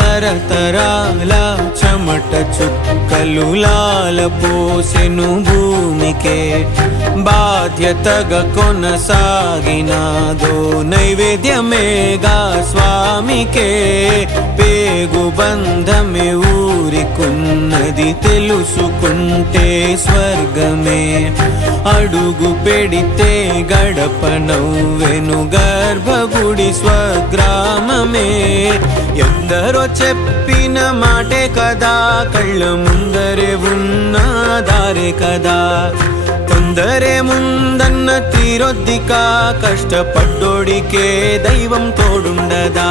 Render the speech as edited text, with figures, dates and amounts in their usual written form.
తరతరాల చెమట చుక్కలు లాలపోసెను భూమికే బాధ్యతగా కొనసాగినాదో నైవేద్యమేగా స్వామికే పేగు బంధమే ఊరికున్నది తెలుసుకుంటే స్వర్గమే అడుగు పెడితే గడప నవ్వెను గర్భగుడి స్వగ్రామమే ఎందరో చెప్పిన మాటే కదా కళ్ళ ముందరే ఉన్న దారే కదా తొందరే ముందన్న తీరొద్దిక కష్టపడ్డోడికే దైవం తోడుండదా